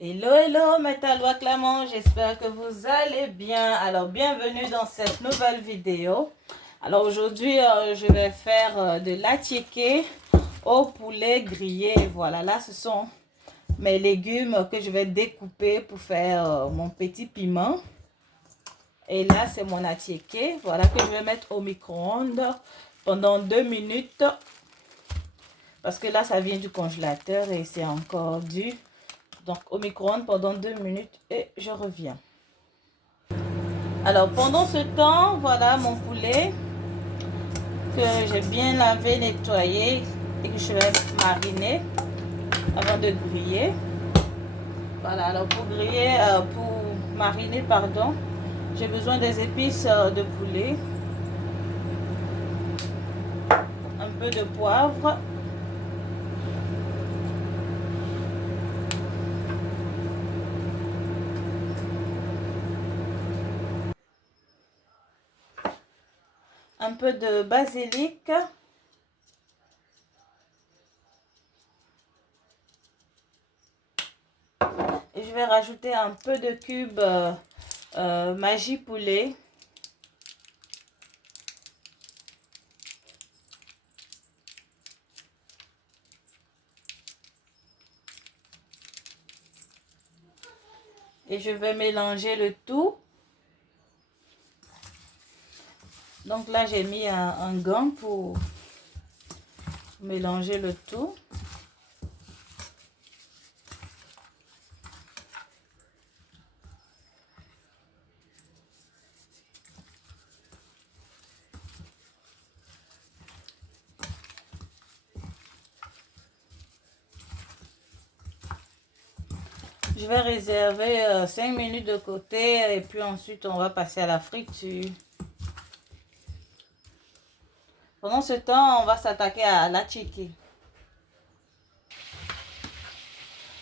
Hello, hello, Métalois Clamant, j'espère que vous allez bien. Alors, bienvenue dans cette nouvelle vidéo. Alors, aujourd'hui, je vais faire de l'attiéké au poulet grillé. Voilà, là, ce sont mes légumes que je vais découper pour faire mon petit piment. Et là, c'est mon attiéké. Voilà, que je vais mettre au micro-ondes pendant 2 minutes. Parce que là, ça vient du congélateur et c'est encore dur. Donc au micro-ondes pendant 2 minutes et je reviens. Alors pendant ce temps, voilà mon poulet que j'ai bien lavé, nettoyé et que je vais mariner avant de griller. Voilà, alors pour griller, pour mariner, pardon, j'ai besoin des épices de poulet, un peu de poivre, un peu de basilic, et je vais rajouter un peu de cubes Maggi poulet. Et je vais mélanger le tout. Donc là, j'ai mis un gant pour mélanger le tout. Je vais réserver 5 minutes de côté et puis ensuite on va passer à la friture. Pendant ce temps, on va s'attaquer à l'attiéké.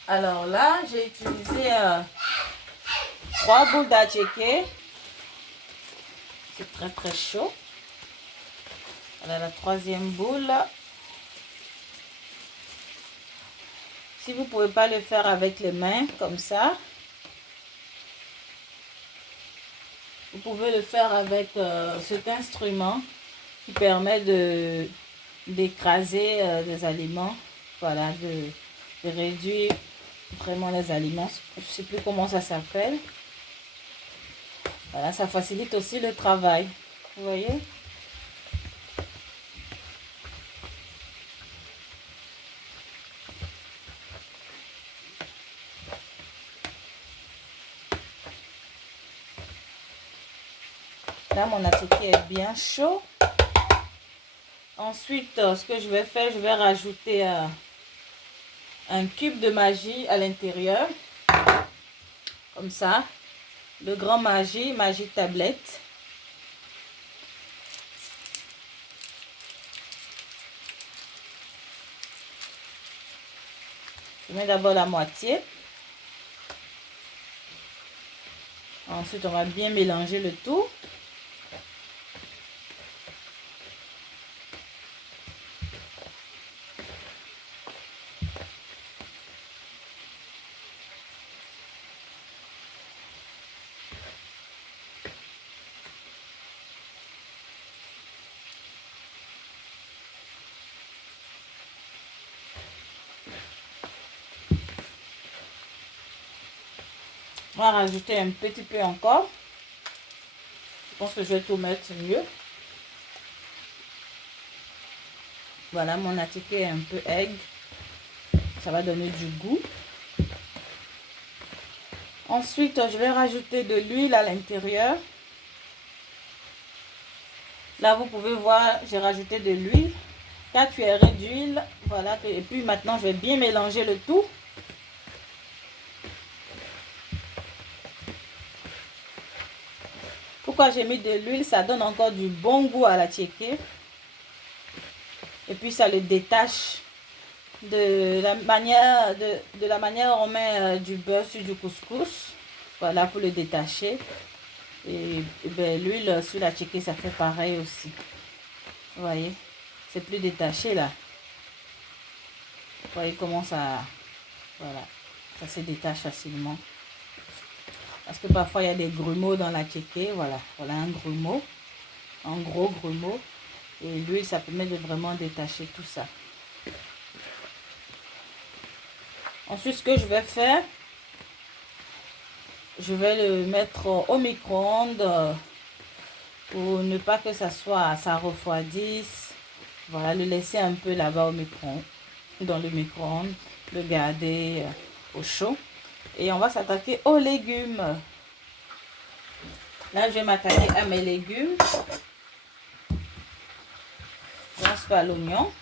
Alors là, j'ai utilisé 3 boules d'attiéké. C'est très très chaud. Voilà la troisième boule. Si vous ne pouvez pas le faire avec les mains comme ça, vous pouvez le faire avec cet instrument qui permet d'écraser des aliments, voilà, de réduire vraiment les aliments. Je ne sais plus comment ça s'appelle. Voilà, ça facilite aussi le travail. Vous voyez? Là, mon attiéké est bien chaud. Ensuite, ce que je vais faire, je vais rajouter un cube de Maggi à l'intérieur. Comme ça. Le grand Maggi tablette. Je mets d'abord la moitié. Ensuite, on va bien mélanger le tout. On va rajouter un petit peu encore. Je pense que je vais tout mettre, c'est mieux. Voilà, mon attiéké est un peu aigre. Ça va donner du goût. Ensuite, je vais rajouter de l'huile à l'intérieur. Là, vous pouvez voir, j'ai rajouté de l'huile. 4 cuillerées d'huile. Voilà. Et puis maintenant, je vais bien mélanger le tout. Pourquoi j'ai mis de l'huile? Ça donne encore du bon goût à l'attiéké. Et puis, ça le détache de la manière dont on met du beurre sur du couscous. Voilà, pour le détacher. Et ben, l'huile sur l'attiéké, ça fait pareil aussi. Vous voyez, c'est plus détaché là. Vous voyez comment ça... Voilà. Ça se détache facilement. Parce que parfois il y a des grumeaux dans l'attiéké. Voilà, voilà un grumeau. Un gros grumeau. Et l'huile, ça permet de vraiment détacher tout ça. Ensuite, ce que je vais faire, je vais le mettre au micro-ondes pour ne pas que ça refroidisse. Voilà, le laisser un peu là-bas au micro-ondes, dans le micro-ondes, le garder au chaud. Et on va s'attaquer aux légumes. Là, je vais m'attaquer à mes légumes. Je commence par l'oignon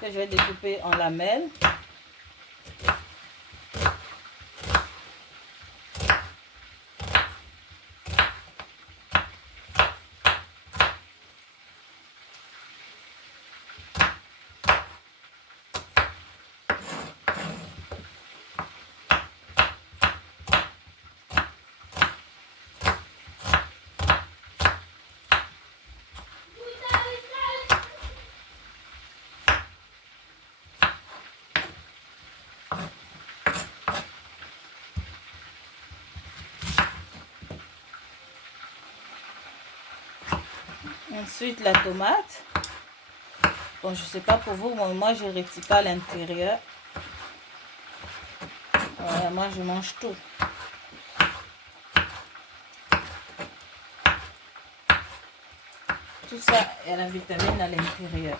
que je vais découper en lamelles. Ensuite, la tomate. Bon, je sais pas pour vous, moi je ne retire pas l'intérieur. Voilà, moi je mange tout. Tout ça, il y a la vitamine à l'intérieur.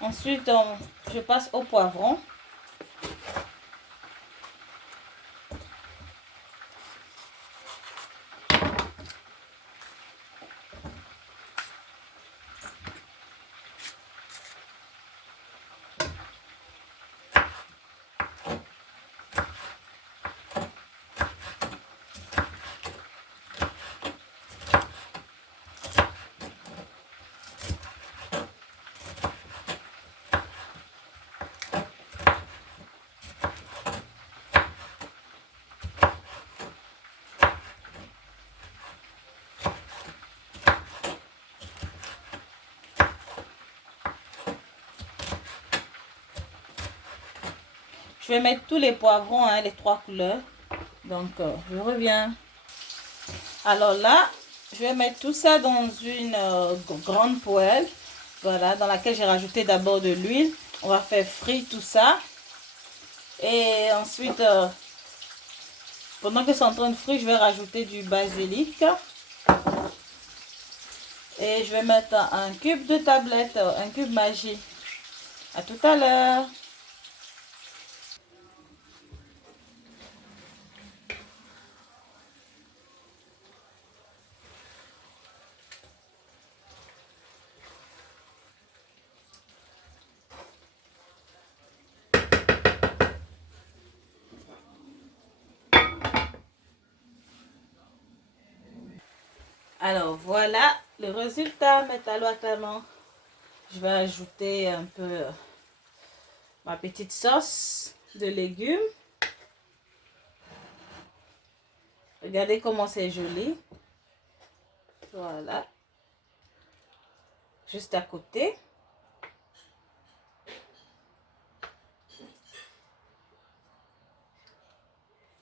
Ensuite, je passe au poivron. Je vais mettre tous les poivrons, hein, les 3 couleurs. Donc, je reviens. Alors là, je vais mettre tout ça dans une grande poêle. Voilà, dans laquelle j'ai rajouté d'abord de l'huile. On va faire frire tout ça. Et ensuite, pendant que c'est en train de frire, je vais rajouter du basilic. Et je vais mettre un cube de tablette, un cube Maggi. À tout à l'heure. Alors voilà le résultat, mes talons. Je vais ajouter un peu ma petite sauce de légumes. Regardez comment c'est joli. Voilà. Juste à côté.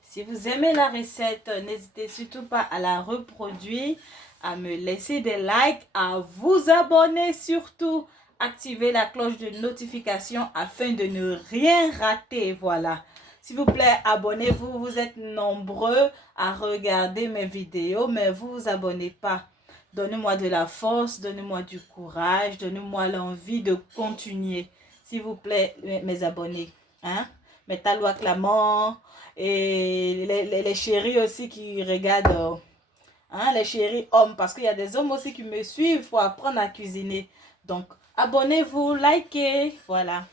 Si vous aimez la recette, n'hésitez surtout pas à la reproduire, à me laisser des likes, à vous abonner surtout. Activez la cloche de notification afin de ne rien rater. Voilà. S'il vous plaît, abonnez-vous. Vous êtes nombreux à regarder mes vidéos, mais vous vous abonnez pas. Donnez-moi de la force, donnez-moi du courage, donnez-moi l'envie de continuer. S'il vous plaît, mes abonnés. Hein? Mes talons acclamants. Et les chéris aussi qui regardent, hein, les chéris hommes, parce qu'il y a des hommes aussi qui me suivent pour apprendre à cuisiner. Donc, abonnez-vous, likez, voilà.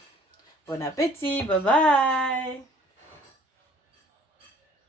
Bon appétit, bye bye.